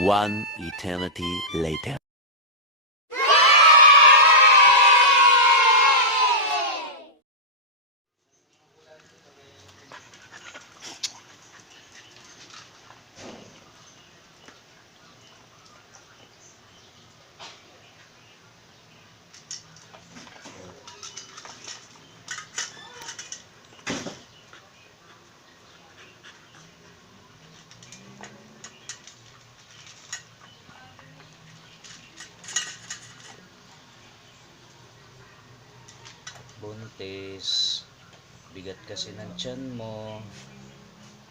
One eternity later. Buntis, bigat kasi ng tiyan mo,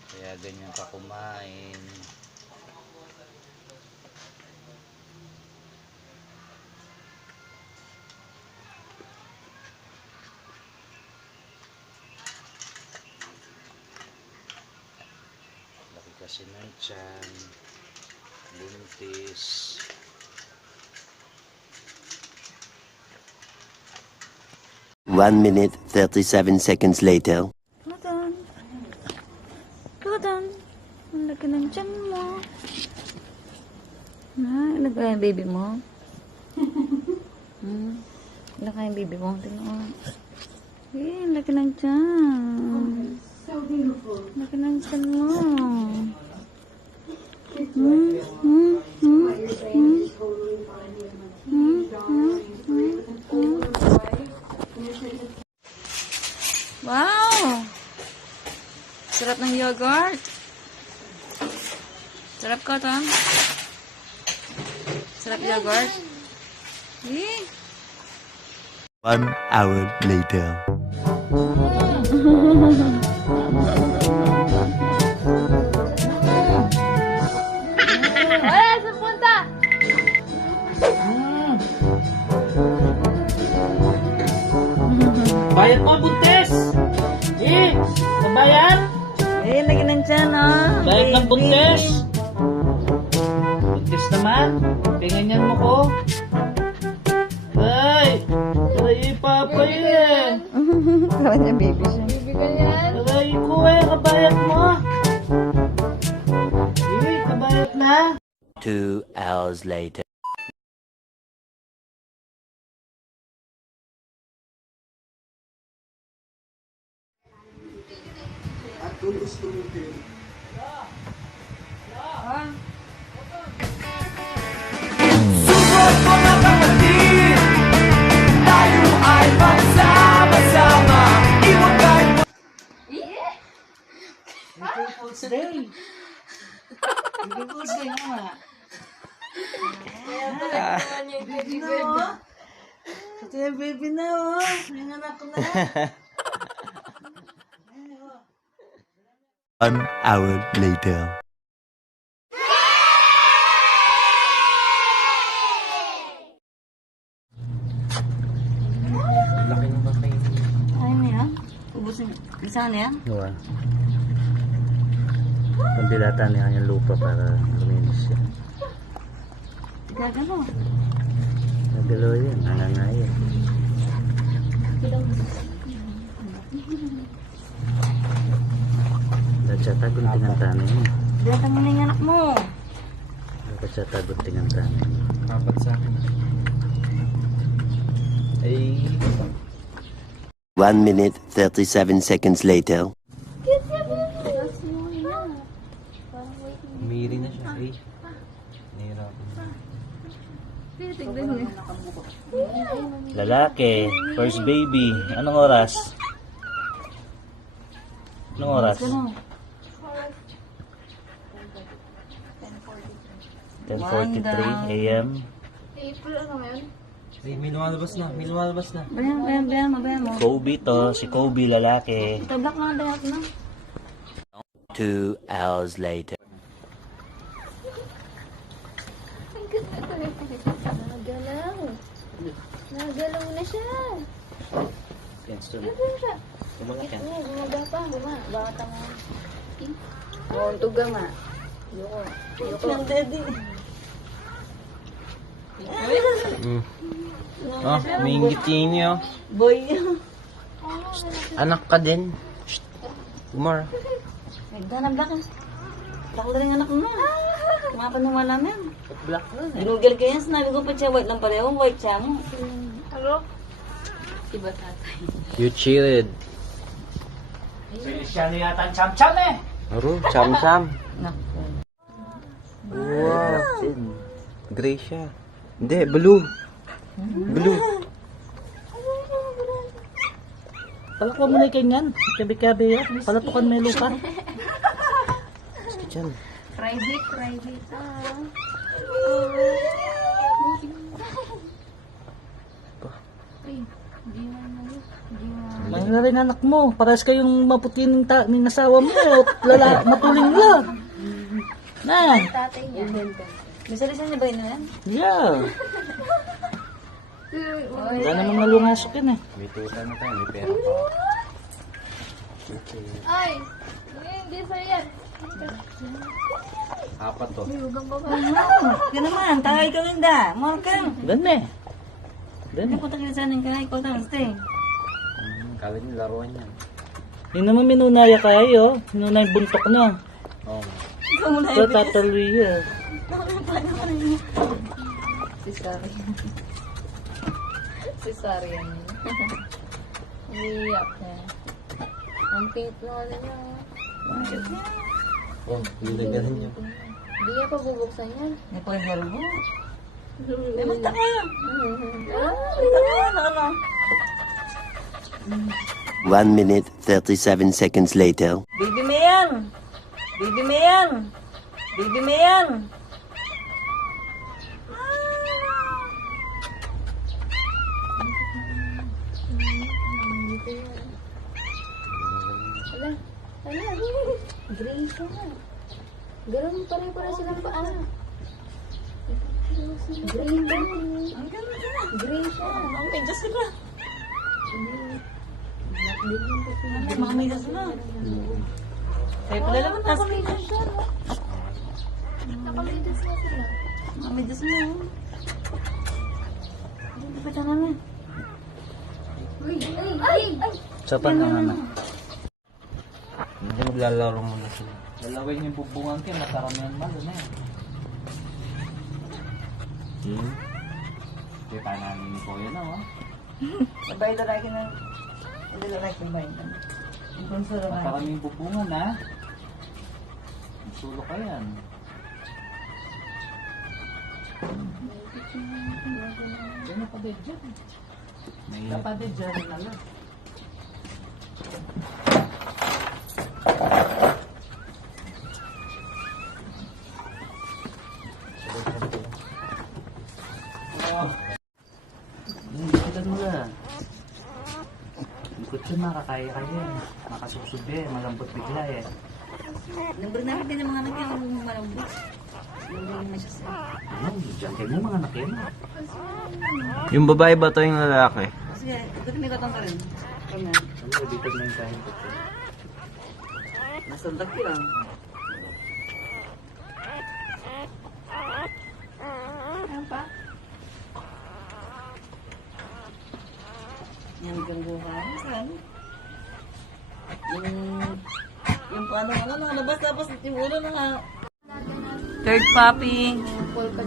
kaya ganyan ka kumain. Laki kasi ng tiyan, buntis. 1 minute 37 seconds later. Kudan. Kudan. Ang laki ng tiyan mo. Ano ba yung baby mo? Ano kaya yung baby mo? Tingnan mo. Ang laki ng tiyan. So beautiful. Laki ng tiyan mo. What you're saying is totally fine with my Wow! Sarap ng yogurt. Sarap ko, Tom. Sarap yogurt. Eh. 1 hour later. Wala, saan punta? Bayad mo, buntis! Nabayad? Lagi ng tiyan, oh. Bayad ng buntis! Buntis naman, pinganyan mo ko. Ay! Aray, papa yan! Kala niya baby siya. Aray ko kabayad mo! Kabayad na! 2 hours later. Susunod mga kapatid, tayo ay magsama-sama. Iwan kahit April Fool's Day! April Fool's Day nga! Ito yung baby na, oh! Yung anak ko na! 1 hour later. Laki ng bakay. Ay, na yan. Ubusin. Isa na yan. Diba? Pagdilatan niya yung lupa para luminis siya. Gagano. Nagalaw yun, nangangayin. Datsata guntingan tanin yun. Dito mo na yung anak mo. Datsata guntingan tanin. Kapat sa akin. Ay. 1 minute 37 seconds later. Umiri na siya. Ay. Nahirapan. Lalaki. First baby. Anong oras? Anong oras? 10:43 a.m. Ay, may lumalabas na, may lumalabas na. Bayan mo. Kobe to. Si Kobe, lalaki. Ito, black na dapat na. 2 hours later. Nagalaw na siya. Gusto Nagalaw siya. Umangat yan. Gumaga pa. Bata mo. Oo, tuga nga. Yoko. Yung daddy. Oh, may ingiti niyo. Boy. Anak ka din. Shh. Kumar. Nagdanab ka. Takot rin anak mo. Kumapan ng malaman. Black nun eh. Ginugil ka yan. Sinabi ko pa siya, white lang pareho. White siya mo. Ano? Iba tatay. You cheated. Siya na yata ang cham-cham eh. Aro, cham-cham. Naku. Wow. Gray siya. Hindi, blue. Blue. Palakwa mo na yung kanyan. Kabi-kabi yan. Palatukan mo yung lupa. Gusto dyan. Private, private. May na rin anak mo. Paras kayong maputi ng asawa mo. Matuling lang. Na. Tatay niya. May salisan niya ba yun yan? Yeah. Wala namang nalungasok yun eh. May tuta na tayo, may pera pa. Ay! Hindi sa'yo yan. Apat to. Yan naman, tagay ka rin da. Mahal ka. Dami. Dami. Ano ko tayo sa nang kaya? Ikaw tayo, stay. Kala niyo laruan yan. Hindi naman minunaya kayo. Minunay buntok na. Oo. Ikaw muna So, tataluy yan. Si Sari. Si Sari yan. Umiiyak na. Ang cute na wala niya. Oh, nilagahan niyo. Hindi niya pa bubuksan yan. May pwede mo. May mata ka. Mata ka. Ano? 1 minute 37 seconds later. Baby mo yan. Baby mo yan. Baby mo yan. Ala. Gray siya. Ganun pare-pare silang paa. Gray ba? Gray siya. Okay, just diba? Makamigas na. Kaya pala naman tas. Nakamidas siya, no? Nakamidas na sila. Makamigas na. Hindi pa siya naman. Uy! Ay! Ay! Sapan na nga na. Hindi maglalaro muna sila. Lalawin yung bubungan kayo. Mataramihan man. Ano yan? Kaya tayo namin po yun oh. Sabay lalaki na. Hindi lalaki ba yun? Ang bunso lalaki. Maraming bubungan ha. Magsulok ka yan. Kaya pa din dyan. May kapatid dyan na lang. Ikot mo na. Ikot yun, makakaya kayo. Makasusub eh, malambot bigla eh. Number na din ng mga anak yung malambot. Yung na siya sa... Ano, dyan kayo mga anak yun. Yung babae ba to yung lalaki? Sige, ito may katong ka rin. Kaya, Ano, dito na yung kain ko. nasa laki lang. Ano pa? Yung gangguha. Saan? Yung ano, nalabas tapos yung ulo na Third puppy.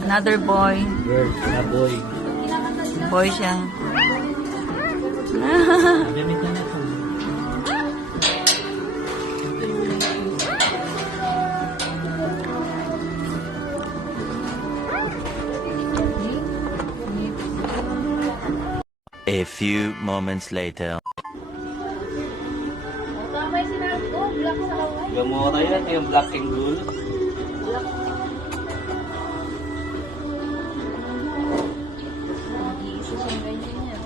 Another boy. Girl, na boy. Boy siya. Damit na na ito. A few moments later. Tama yung sinabi ko. Black sa kaway. Gamora yan, yung black and blue. Isa siyang ganyan yan.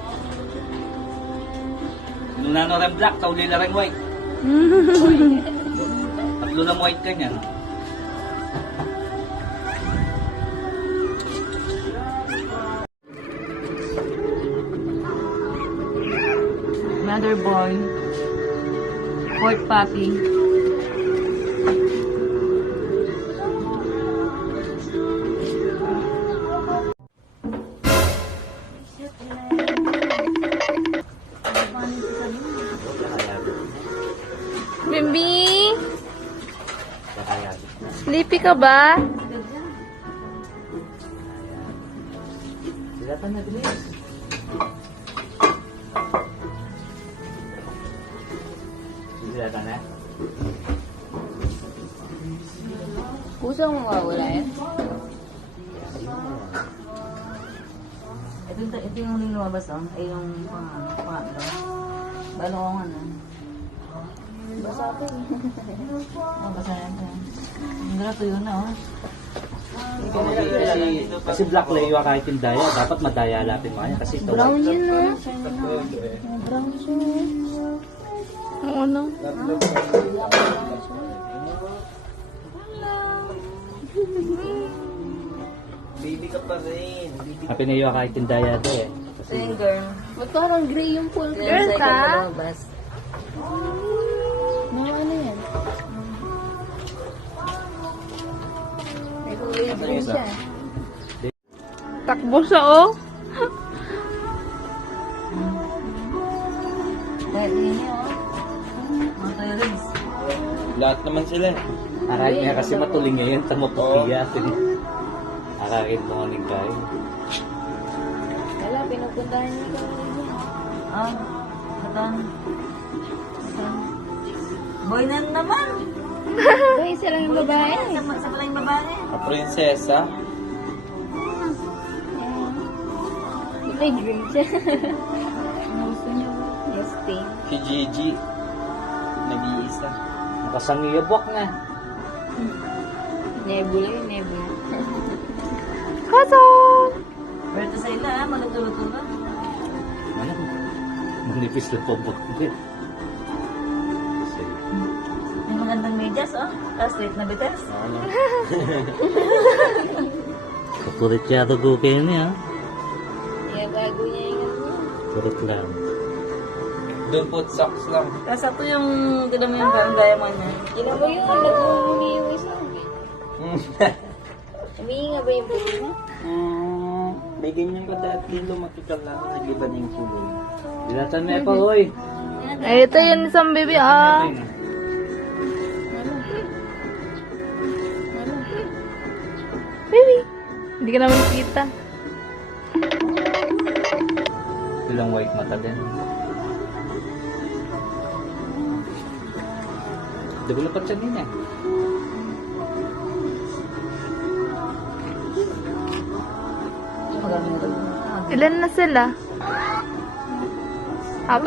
Nung nano rin black, tauli na rin white. Tatlo na white ka niyan. Another boy. Fourth puppy. Bimbi! Sleepy ka ba? Dilatan na, bilis. Dilatan na? Pusang mawawala yan. Ito yung huling lumabas, oh. Ay, yung pangatlo. Balo ko nga, no? Basa ko eh. Oh, basta yan. Ang grato yun na, oh. Kasi black layo kahit yung daya, dapat madaya lapin mo kanya kasi ito. Brown yun no? Brown siya. Oo, ano? Baby ka pa rin. Happy na iyo kahit yung daya ito eh. Ito yung girl. Ba't parang gray yung full Ito girl yung ka? second na lumabas. Mga ano yan? May kulay green siya. Takbo siya, oh. Dahil yun yun, oh. Mga toilets. Lahat naman sila. Kahit nga kasi matuling ngayon, tamo papiya. Akakit mo nga kayo. Wala, pinupuntahan niya ito. Ah, satan. Boy na naman. Ay, isa lang yung babae. Sa pala yung babae. A prinsesa. May green siya. Gusto niyo? Yes, pink. Si Gigi. Nag-iisa. Nakasangiyabok na. Nebula yung nebula. Pero sa ila, malutuluto ba? Ano? Manipis na pobot. Yung magandang medyas, oh. Tapos straight na bites. Kukurit siya ito kayo niya. Kaya bago niya yung ano. Kurit lang. Doon po socks lang. Tapos ito yung, tignan mo yung barangay mo niya. Tingnan mo yun, nag-uumi yung isa. Humingi nga ba yung puti mo? May ganyan ka dati. Lumaki ka lang. Nagliba na yung kulay. Dilatan mo pa, hoy. Ay, ito yun isang baby, ah. Baby. Hindi ka naman kita. Bilang white mata din. Dagula pa siya din eh. Magandang ito. Ilan na sila? 4?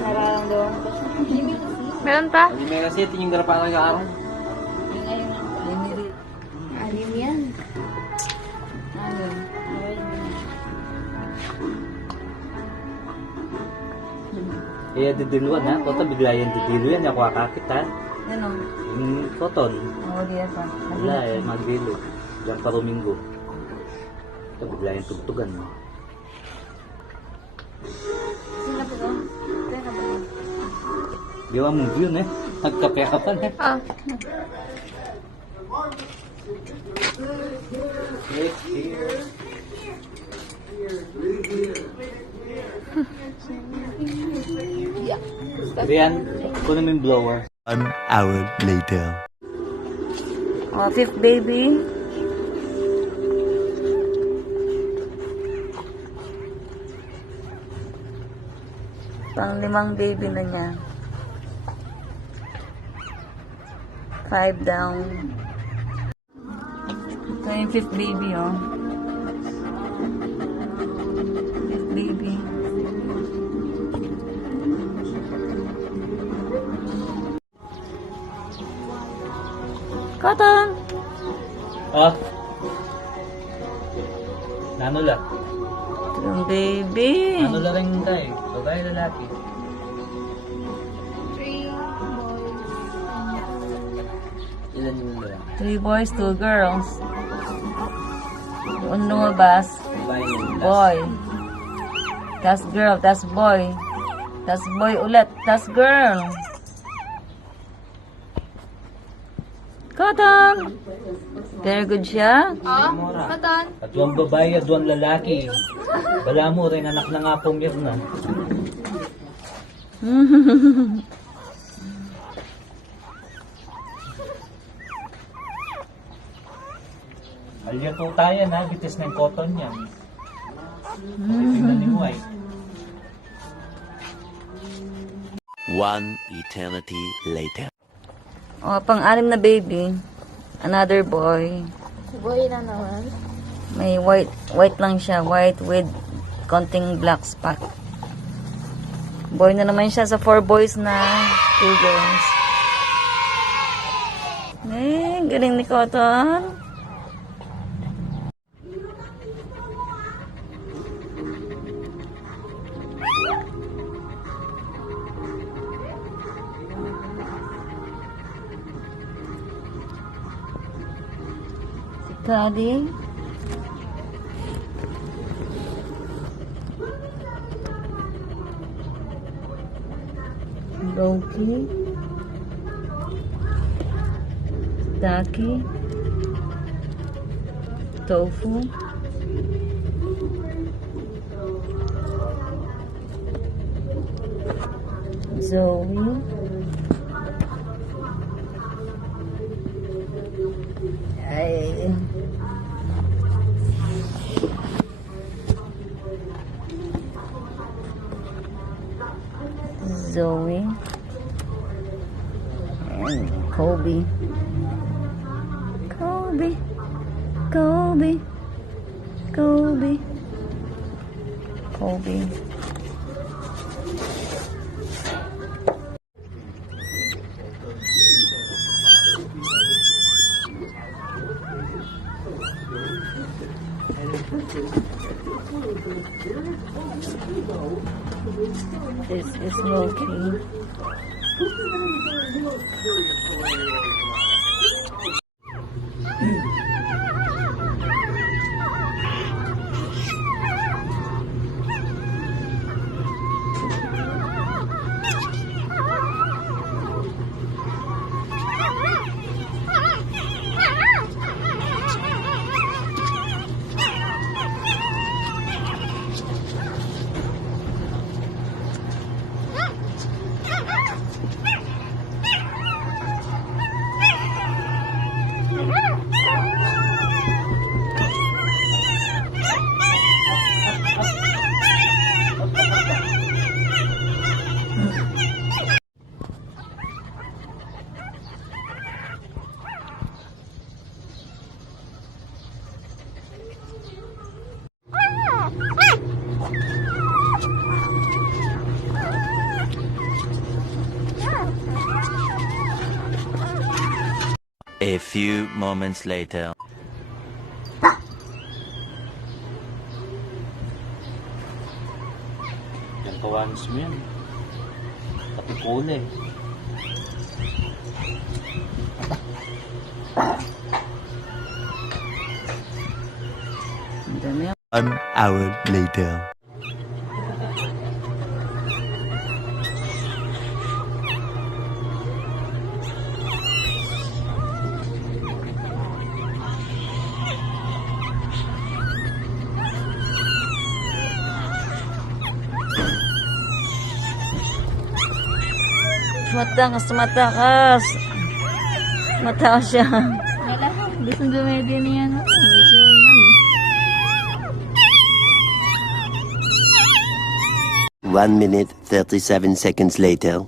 Nararamdaman ko siya. Meron pa? Hindi may kasi ito yung garapan ng araw. Yung ayun na. Alim yan. Ano? Eh, didiluan ha. Kota bigla yan didiluan. Ako kakakit ha. Yan, oh. Yung cotton. Oo, di yan pa. Wala eh, magdilo. Diyan pa Domingo. Ito bigla yung tugtugan. Sino po to? Sino ba to? Gawa mong view eh. Nagkape ka pa eh. Ah. Rian, kunin mo yung blower. 1 hour later. Oh, fifth baby. Pang-limang baby na niya. 5 down. Ito yung fifth baby, oh. Fifth baby. Cotton! Ah? Nanula. Yung baby. Nanula rin tayo. Babae lalaki. 3 boys. Ilan yung nila? 3 boys, 2 girls. Yung lumabas, Babae yung boy. Tas girl, tas boy. Tas boy ulit, tas girl. Cotton! Very good siya. Katan. At yung babae at yung lalaki. Bala mo rin anak na nga pong yun na. Alya po tayo na, bitis ng cotton yan. Galing white. One eternity later. O, pang-anim na baby. Another boy. Boy na naman. May white lang siya. White with konting black spot. Boy na naman siya sa 4 boys na 2 girls. Galing ni Cotton. Si Cali. Loki, Taki, Tofu, Zoe, Zoe, and Kobe. Kobe. This is Loki. A few moments later. Yan kawanis mo yan. Pati kulay. Ang dami. 1 hour later. Matakas. Matakas siya. Gusto dumedi niya, no? So, 1 minute, 37 seconds later.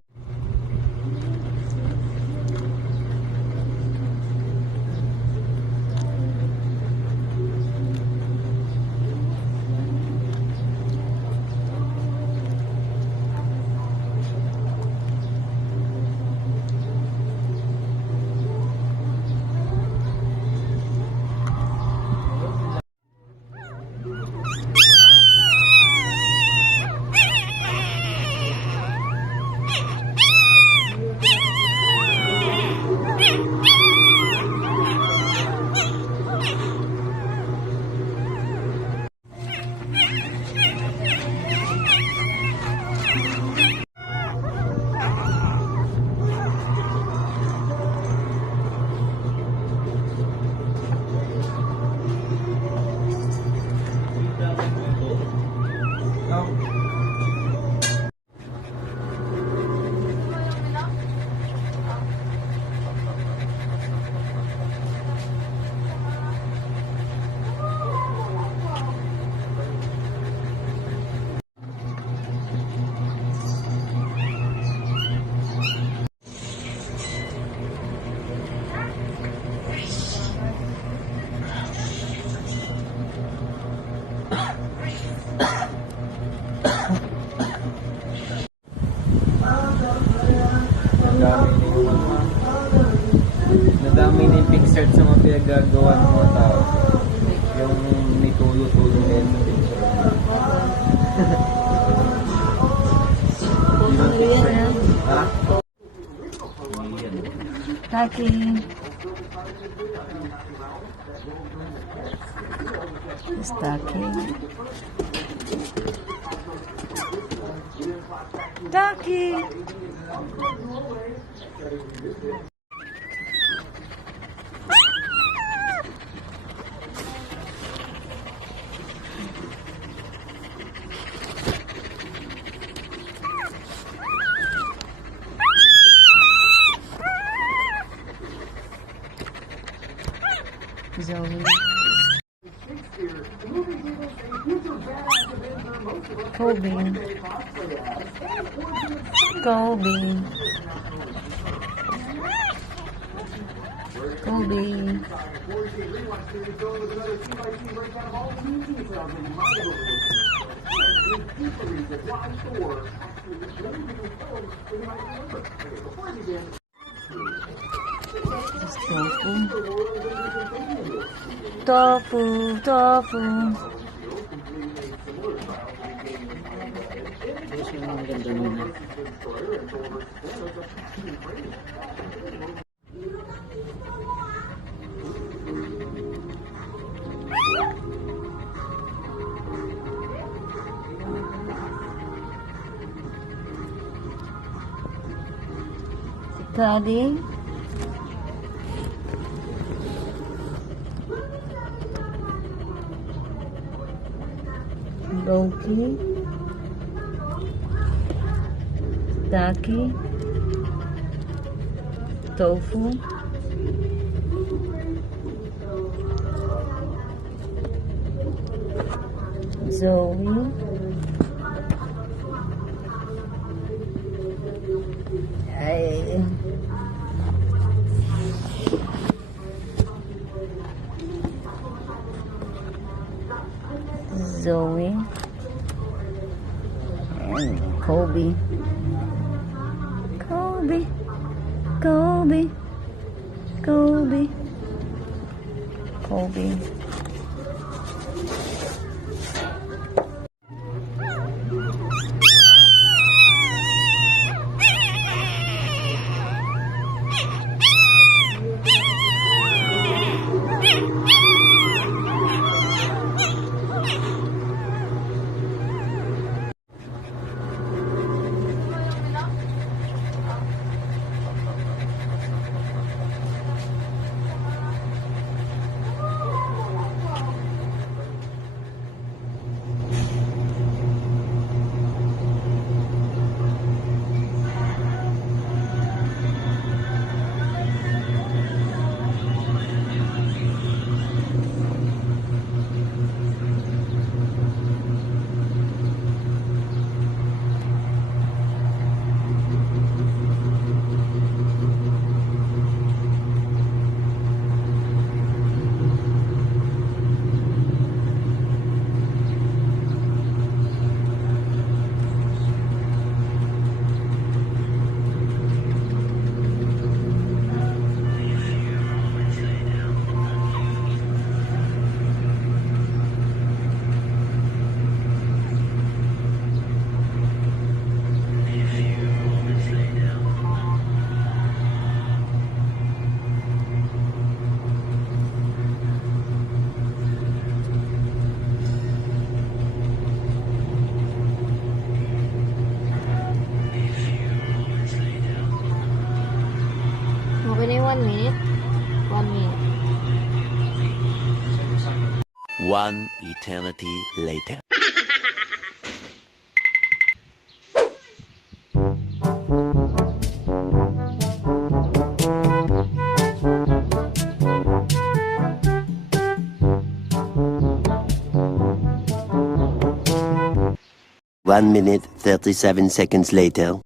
ginagawa ng mga tao. Yung may tulo-tulo na yun. Ha? Taki. It's Taki. Taki. Zoe. Kobe. Kobe. Kobe. Tofu. Tofu. Cali. Loki. Taki. Tofu. Zoe. Ay. Zoe. And Kobe. Kobe. Kobe. Kobe. Kobe. Okay na yung 1 minute? 1 minute. One eternity later. One minute, 37 seconds later.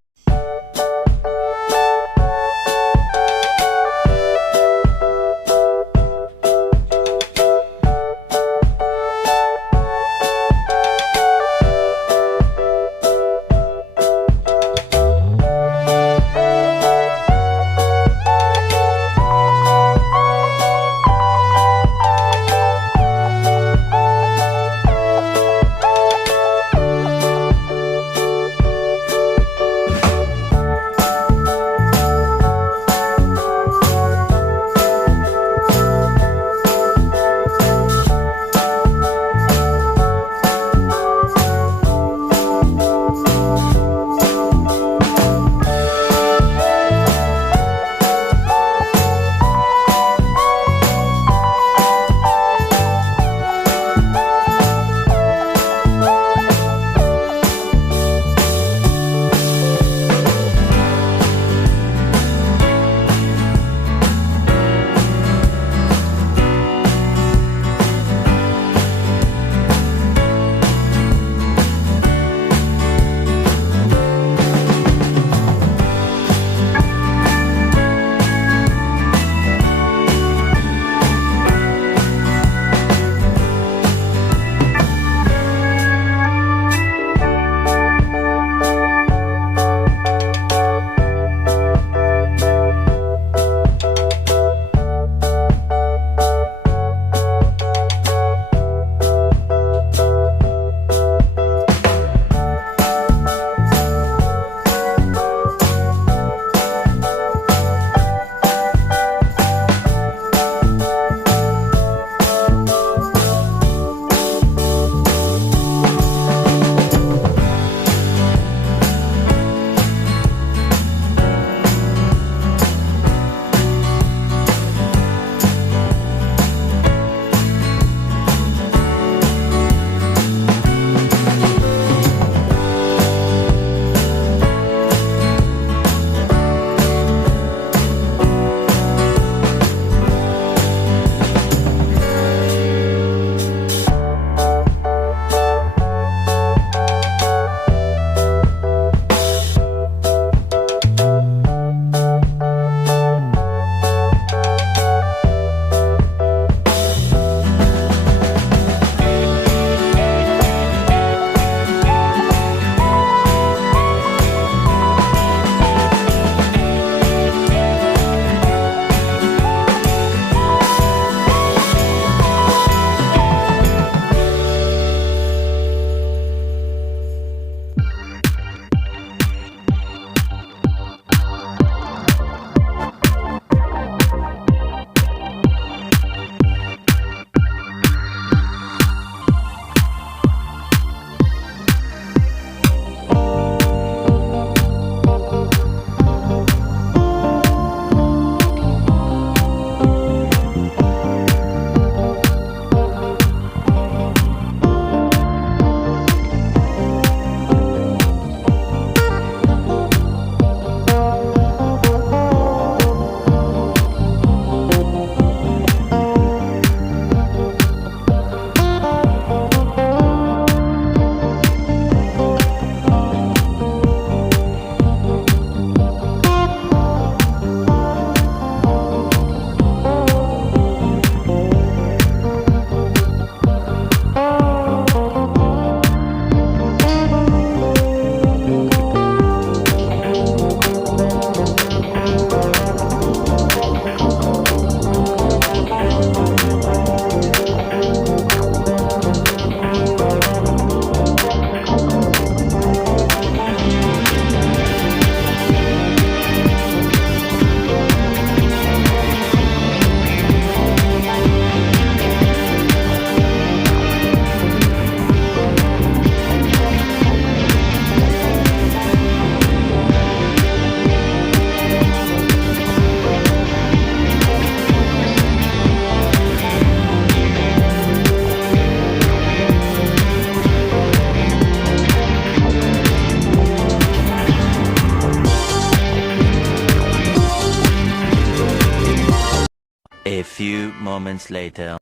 moments later.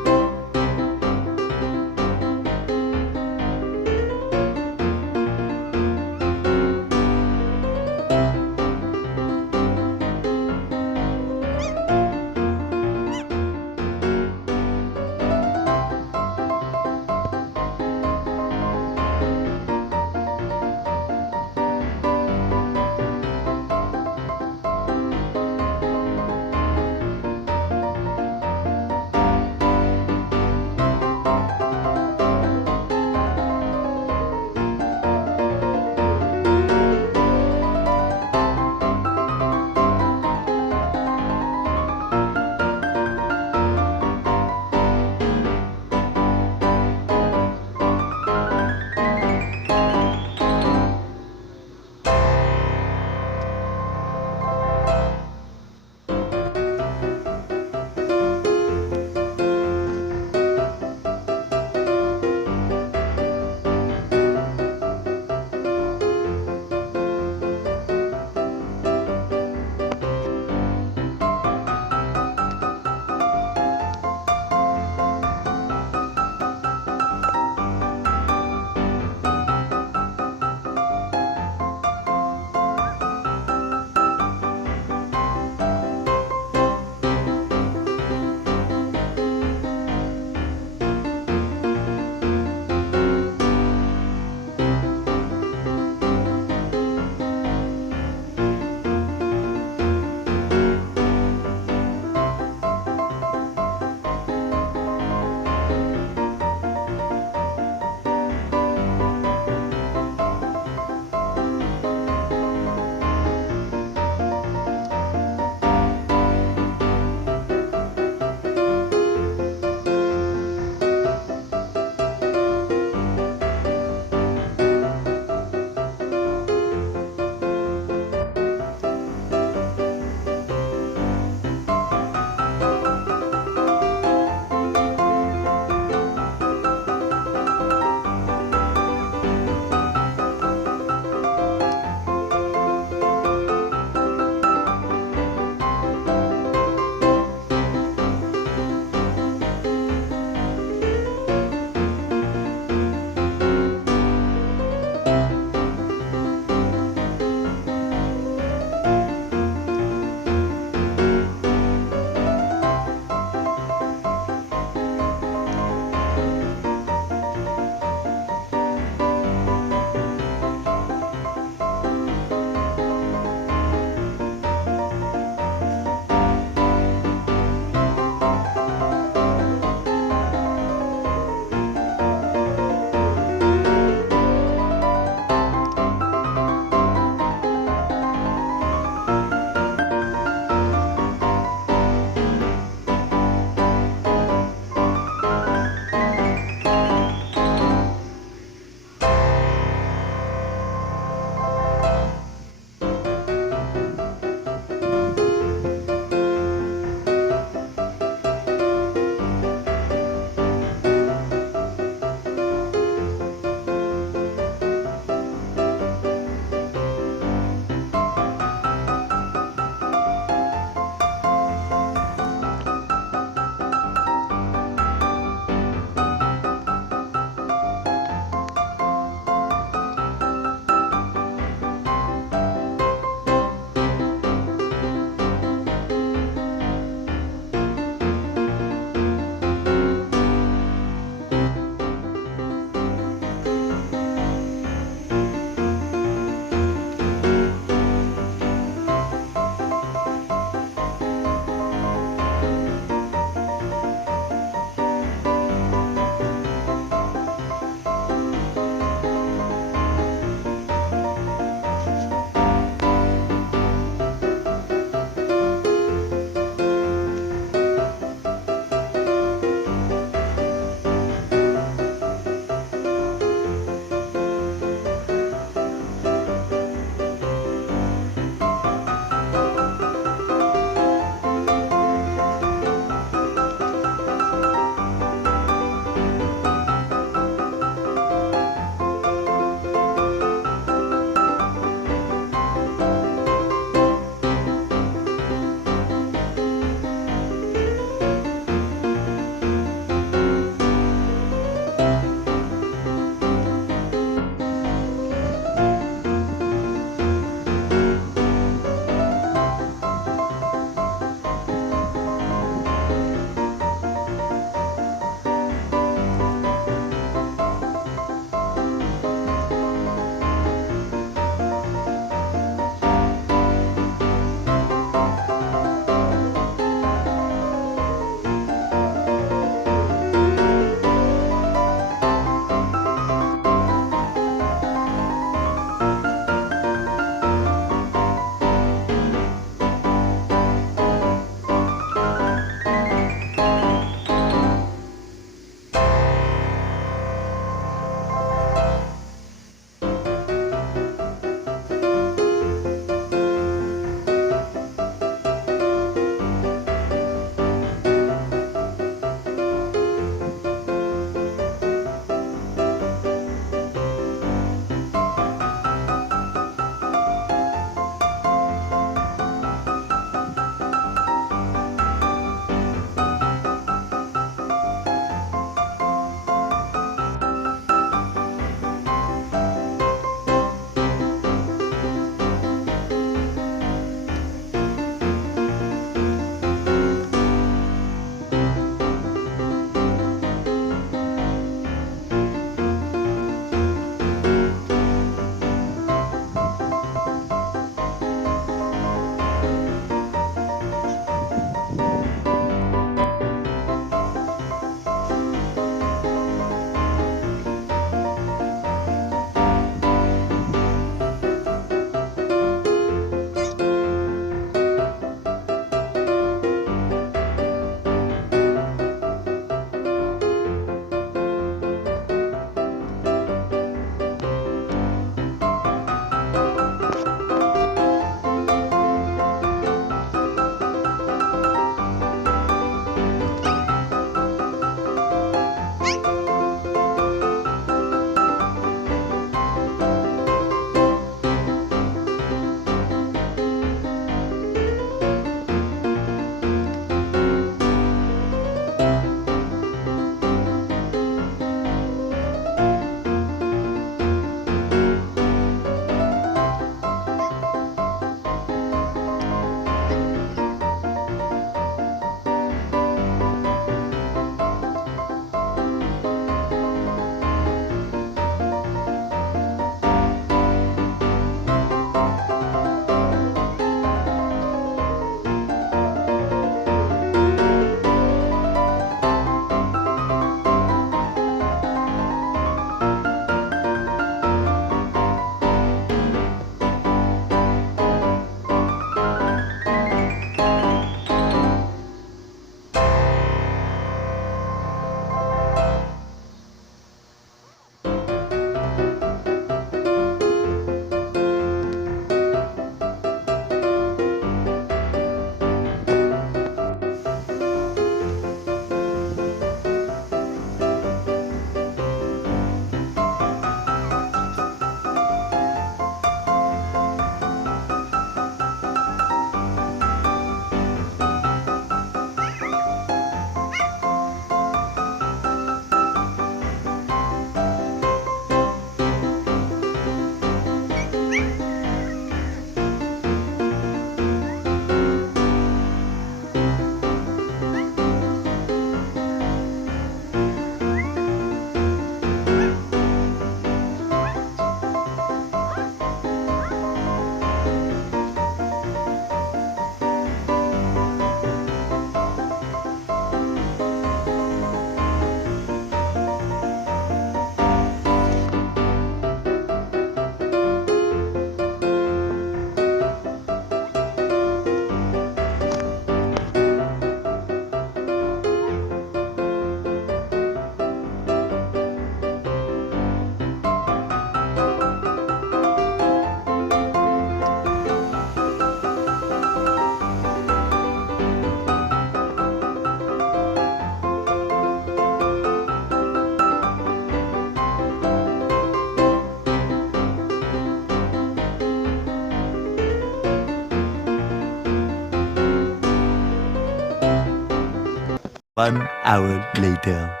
1 hour later.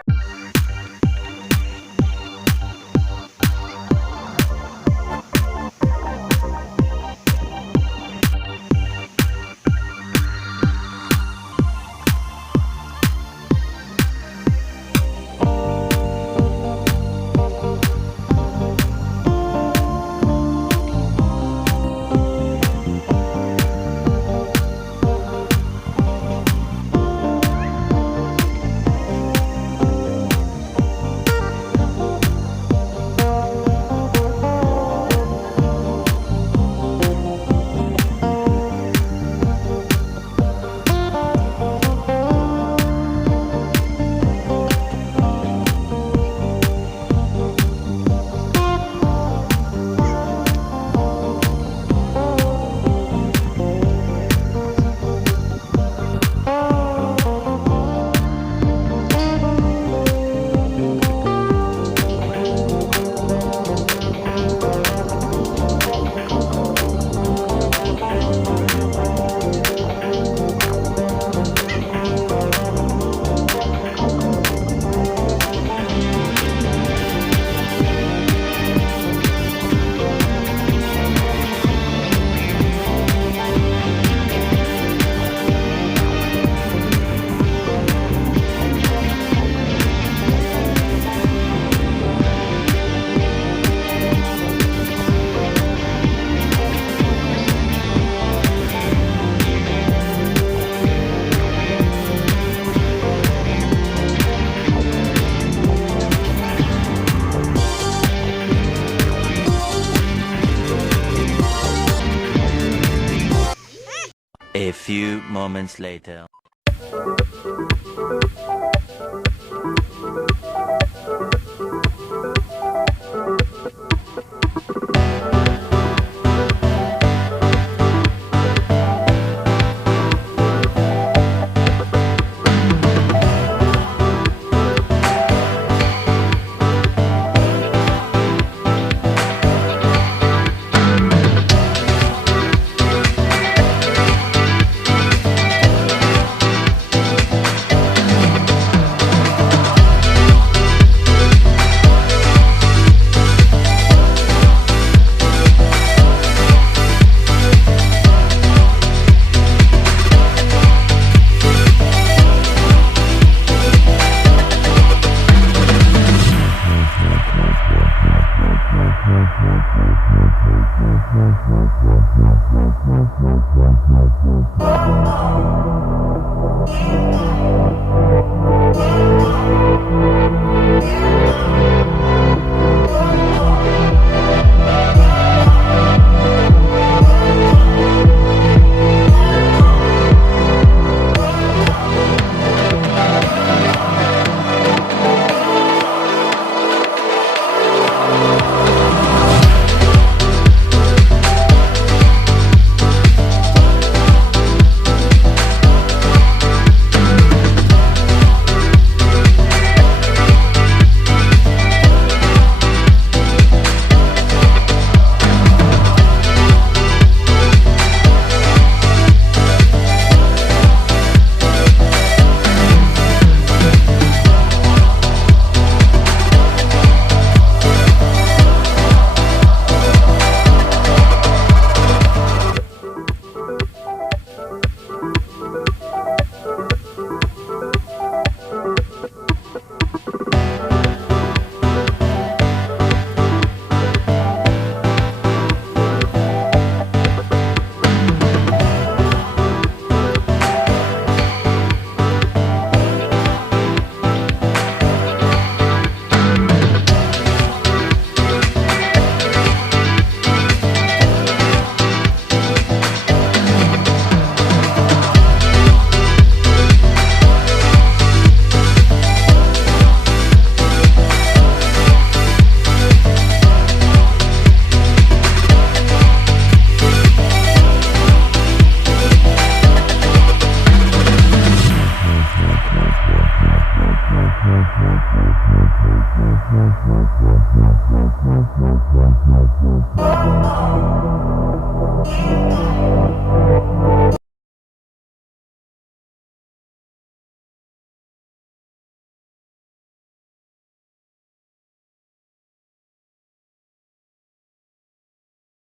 A few moments later.